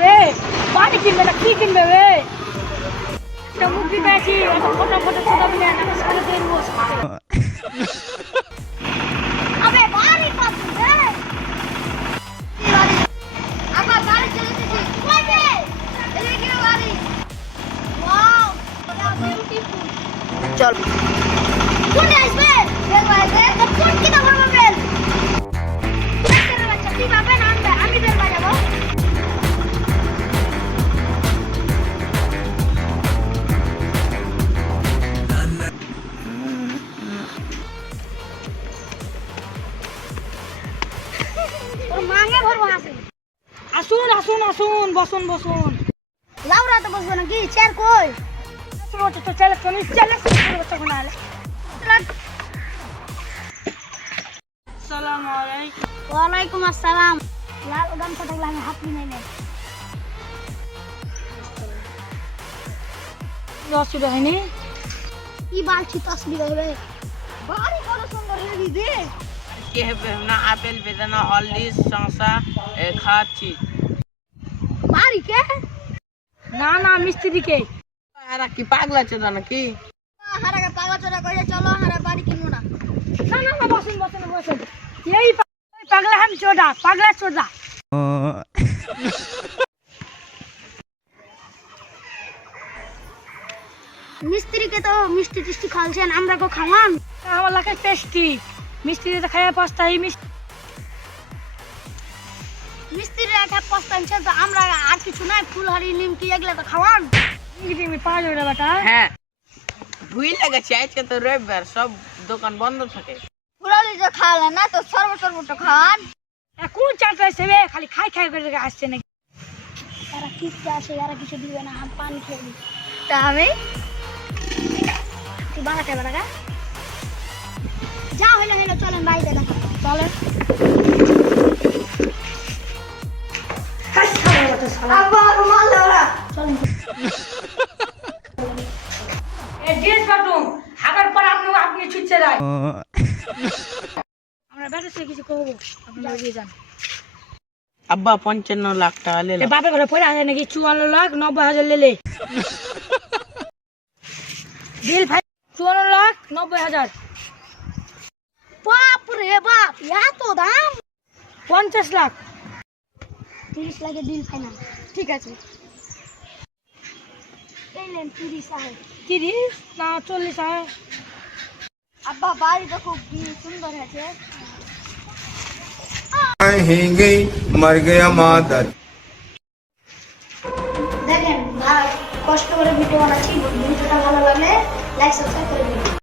বে? বাড়ি কিনবে না কি কিনবে বে? একটা মুরগি পেয়েছি, একটা ফটো ফটো সোদা মিলে একটা সাড়ে 3 বছর। আবে বাড়ি পাবি বে? কি বাড়ি? আবার বাড়ি চলে এসেছি। কই বে? এদিকে বাড়ি। ওয়াও, ওটা বিউটিফুল। চল। কোন আসবে? বেল বাজবে। তো কোন কি দাম হবে বেল? একটা বাচ্চা কি পাবে না আনবে? আমি বেল বাজাবো। তোর মাঙে ভরবো আসে। আসুন আসুন আসুন বসুন বসুন। লাউরা তো বসবো নাকি? চেয়ার কই? তোমার তো চেয়ার কোন চেয়ার বসতে কোন আলে? আসসালামু আলাইকুম। ওয়ালাইকুম আসসালাম। লাল গামছা থাকলে আমি হাত নিয়ে নেই। অসুবিধা হয়নি? কি বালছি তসবির হবে? বাড়ি কত সুন্দর হেভি দে। के ना আপেল বেদানা হরলিক্স শসা খাচ্ছি। বাড়ি কে? না না মিস্ত্রিকে। এরা কি পাগলা চোদা নাকি? হারাকে পাগলা চোদা কইলে চলো হারা বাড়ি কিনবো না। না না না বসুন বসুন বসুন। এই পাগলা হাম চোদা পাগলা চোদা। মিস্ত্রিকে তো মিষ্টি টিষ্টি খাওয়াছেন, আমরা কো খাওয়ান? আমার লাগে টেস্টি মিষ্টি তো খাইয়া পস্তাই মিস্ত্রিরা একটা পস্তাইছে তো আমরা আর কিছু নাই ফুলহারি নিমকি এগুলা তো খাওয়ান। নিমকি পাওয়া যাবে না বেটা? হ্যাঁ ভুই লাগেছে আজকে তো রবিবার সব দোকান বন্ধ থাকে। ফুলহারি যে খাওয়ালে না তো সর্বত খাওয়ান। কোন চাটা সেবে খালি খাই খাই করে আসছে নাকি? তারা কিসে আসে এরা কিছু দিবে না আমি পানি খেয়ে নি। তা আমি তুই বানাতে পারবে না? যা হইলে হইলে চলেন বাড়িতে দেখা চলেন। আবার মারলে ওরা চলেন। এই ড্রেস বাটুম আবার পর আপনি ছুটছে যায়। আমরা বেটাতে কিছু করব আপনারা দিয়ে যান। আব্বা 55 লাখ টাকা লে এ বাপের ঘরে পড়ে আছে নাকি? 54 লাখ 90,000 লেলে বিল ভাই। 54 লাখ 90,000। বাপ রে বাপ এত দাম। 50 লাখ 30 লাখে বিল ফাইনাল। ঠিক আছে পেলেন 30 আছে 30 না 40 আছে। আব্বা বাড়ি তো খুব সুন্দর আছে। रहेंगे मर गया मादर। দেখেন ভাই কষ্ট করে ভিডিও বানাচ্ছি, ভিডিওটা ভালো লাগলে লাইক সাবস্ক্রাইব করে দিন।